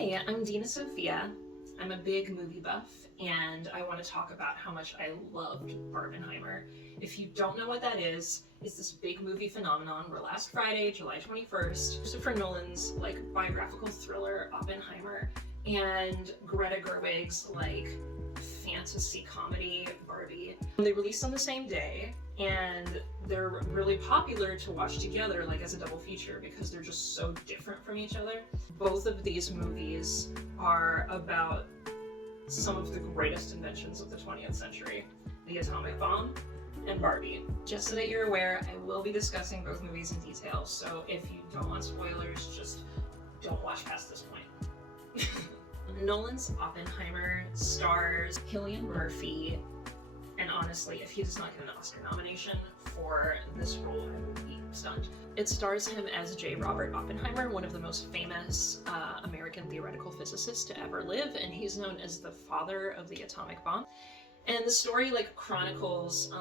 Hi, I'm Dina Sophia. I'm a big movie buff, and I want to talk about how much I loved Barbenheimer. If you don't know what that is, it's this big movie phenomenon where last Friday, July 21st, Christopher Nolan's biographical thriller Oppenheimer and Greta Gerwig's fantasy comedy Barbie, they released on the same day, and they're really popular to watch together as a double feature because they're just so different from each other. Both of these movies are about some of the greatest inventions of the 20th century, the atomic bomb and Barbie. Just so that you're aware, I will be discussing both movies in detail, so if you don't want spoilers, just don't watch past this point. Nolan's Oppenheimer stars Cillian Murphy, and honestly, if he does not get an Oscar nomination for this role, I will be stunned. It stars him as J. Robert Oppenheimer, one of the most famous American theoretical physicists to ever live, and he's known as the father of the atomic bomb. And the story chronicles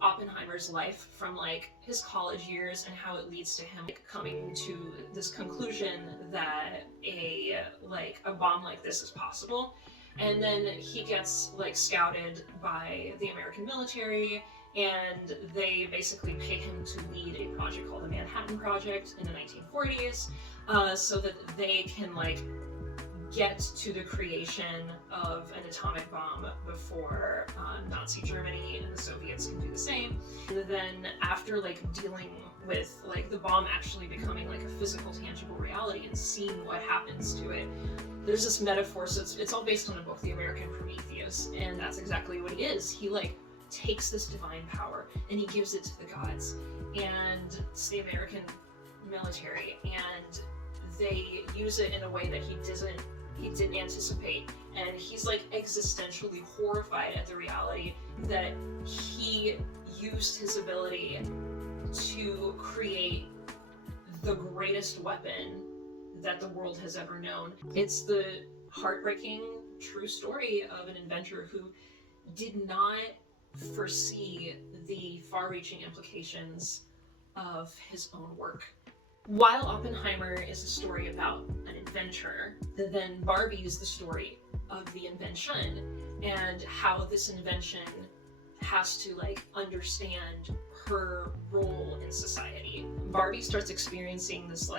Oppenheimer's life from his college years and how it leads to him coming to this conclusion that a bomb like this is possible. And then he gets scouted by the American military, and they basically pay him to lead a project called the Manhattan Project in the 1940s, so that they can get to the creation of an atomic bomb before Nazi Germany and the Soviets can do the same. And then after dealing with the bomb actually becoming a physical, tangible reality and seeing what happens to it, there's this metaphor. So it's all based on a book, The American Prometheus, and that's exactly what he is. He takes this divine power and he gives it to the gods, and it's the American military, and they use it in a way that he didn't anticipate, and he's existentially horrified at the reality that he used his ability to create the greatest weapon that the world has ever known. It's the heartbreaking true story of an inventor who did not foresee the far-reaching implications of his own work. While Oppenheimer is a story about an inventor, then Barbie is the story of the invention and how this invention has to understand her role in society. Barbie starts experiencing this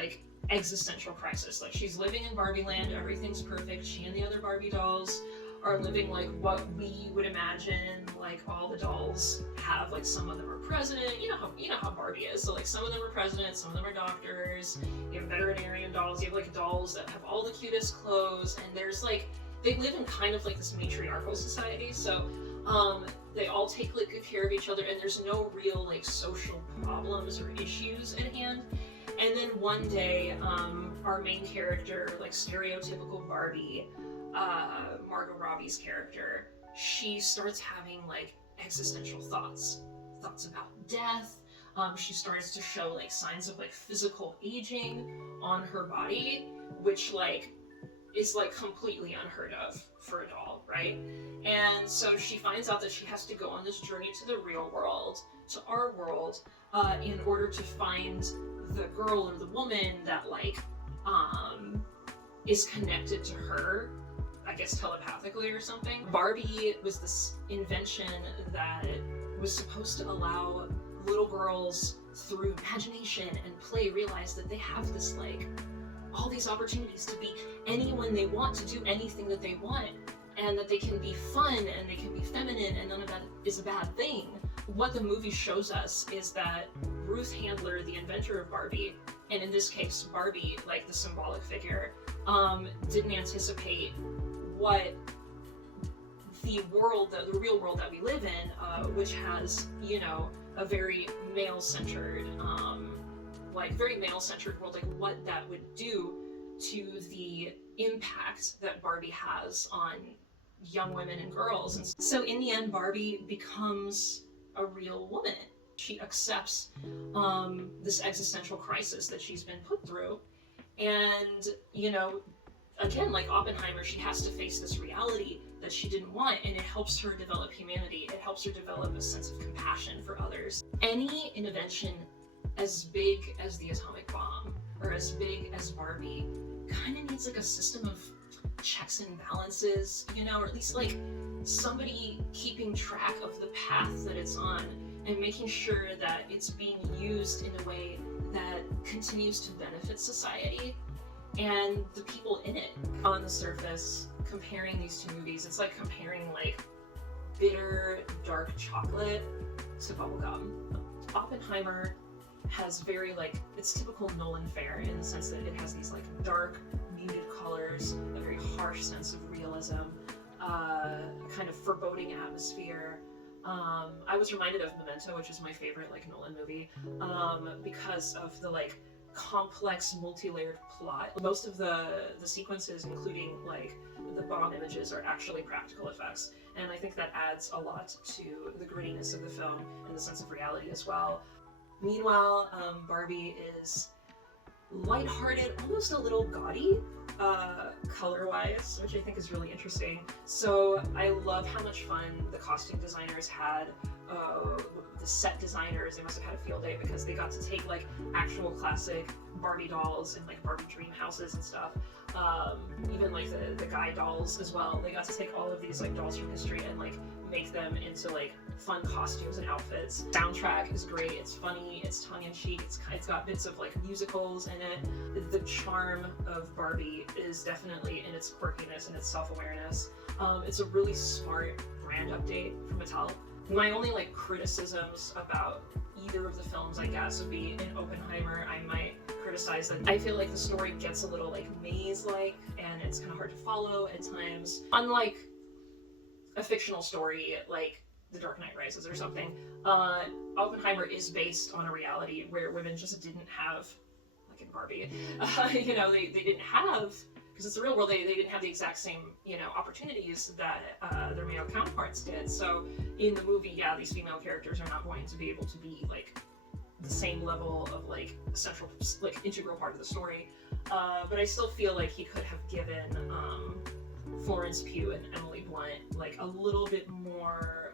existential crisis. She's living in Barbie land, everything's perfect. She and the other Barbie dolls are living what we would imagine all the dolls have. Some of them are president, you know how Barbie is. So some of them are presidents, some of them are doctors. You have veterinarian dolls, you have dolls that have all the cutest clothes, and there's they live in kind of this matriarchal society, so they all take good care of each other, and there's no real social problems or issues at hand. And then one day, our main character, stereotypical Barbie, Margot Robbie's character, she starts having existential thoughts about death. She starts to show signs of physical aging on her body, which is completely unheard of for a doll, right? And so she finds out that she has to go on this journey to the real world, to our world, in order to find the girl or the woman that is connected to her, I guess telepathically or something. Barbie was this invention that was supposed to allow little girls, through imagination and play, realize that they have this all these opportunities to be anyone they want, to do anything that they want, and that they can be fun and they can be feminine, and none of that is a bad thing. What the movie shows us is that Ruth Handler, the inventor of Barbie, and in this case Barbie, the symbolic figure, didn't anticipate what the real world that we live in, which has, a very male-centered, very male-centered world, what that would do to the impact that Barbie has on young women and girls. And so in the end, Barbie becomes a real woman. She accepts this existential crisis that she's been put through, and again, like Oppenheimer, she has to face this reality that she didn't want, and it helps her develop humanity. It helps her develop a sense of compassion for others. Any invention as big as the atomic bomb or as big as Barbie kind of needs like a system of checks and balances, you know, or at least like somebody keeping track of the path that it's on and making sure that it's being used in a way that continues to benefit society and the people in it. On the surface, comparing these two movies, it's like comparing like bitter, dark chocolate to bubblegum. Oppenheimer has very like, it's typical Nolan fare in the sense that it has these like dark, muted colors, a very harsh sense of realism, kind of foreboding atmosphere. I was reminded of Memento, which is my favorite like Nolan movie, because of the like complex, multi-layered plot. Most of the sequences, including like the bomb images, are actually practical effects, and I think that adds a lot to the grittiness of the film and the sense of reality as well. Meanwhile, Barbie is lighthearted, almost a little gaudy, color-wise, which I think is really interesting. So I love how much fun the costume designers had, the set designers. They must have had a field day because they got to take like actual classic Barbie dolls and like Barbie dream houses and stuff. Even like the guy dolls as well. They got to take all of these like dolls from history and like make them into like fun costumes and outfits. Soundtrack is great, it's funny, it's tongue-in-cheek, it's got bits of like musicals in it. The charm of Barbie is definitely in its quirkiness and its self-awareness. It's a really smart brand update from Mattel. My only like criticisms about either of the films, I guess, would be in Oppenheimer, I might criticize that I feel like the story gets a little like maze-like and it's kind of hard to follow at times. Unlike a fictional story like The Dark Knight Rises or something, Oppenheimer is based on a reality where women just didn't have, like in Barbie, you know, they didn't have, because it's the real world, they didn't have the exact same, you know, opportunities that their male counterparts did. So in the movie, yeah, these female characters are not going to be able to be like the same level of like central, like integral part of the story. But I still feel like he could have given Florence Pugh and Emily Blunt like a little bit more,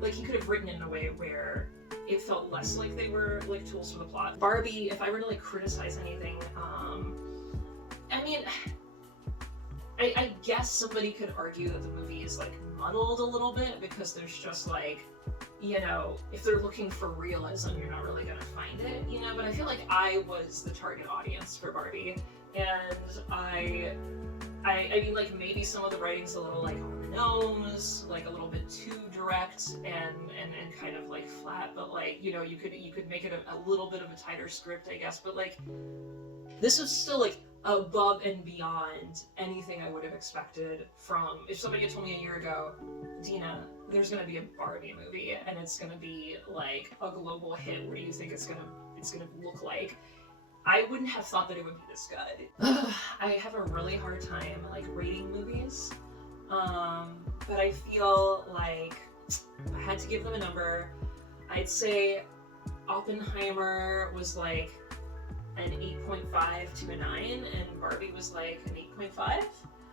like he could have written it in a way where it felt less like they were like tools for the plot. Barbie, if I were to like criticize anything, I mean, I guess somebody could argue that the movie is like muddled a little bit because there's just like, you know, if they're looking for realism, you're not really gonna find it, you know, but I feel like I was the target audience for Barbie, and I mean, like, maybe some of the writing's a little, like, on the nose, like, a little bit too direct and kind of, like, flat, but, like, you know, you could make it a little bit of a tighter script, I guess, but, like, this was still, like, above and beyond anything I would have expected from, if somebody had told me a year ago, Dina, there's gonna be a Barbie movie, and it's gonna be, like, a global hit, what do you think it's gonna look like? I wouldn't have thought that it would be this good. I have a really hard time like rating movies, but I feel like if I had to give them a number, I'd say Oppenheimer was like an 8.5 to a 9, and Barbie was like an 8.5.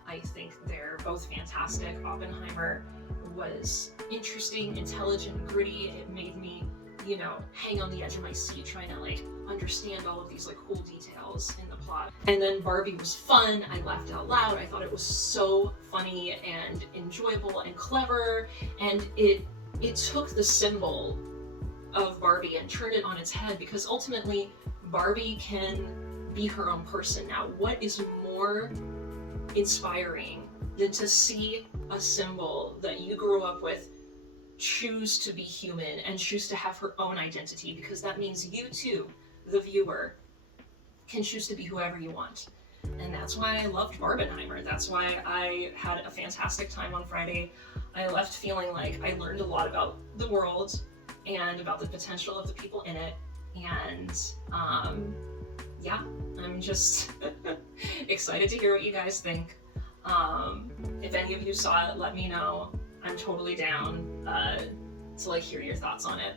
I think they're both fantastic. Oppenheimer was interesting, intelligent, gritty. It made me, you know, hang on the edge of my seat trying to like understand all of these like cool details in the plot. And then Barbie was fun. I laughed out loud. I thought it was so funny and enjoyable and clever, and it took the symbol of Barbie and turned it on its head, because ultimately Barbie can be her own person now. What is more inspiring than to see a symbol that you grew up with choose to be human and choose to have her own identity, because that means you too, the viewer, can choose to be whoever you want. And that's why I loved Barbenheimer. That's why I had a fantastic time on Friday. I left feeling like I learned a lot about the world and about the potential of the people in it. And yeah, I'm just excited to hear what you guys think. If any of you saw it, let me know. I'm totally down to like hear your thoughts on it.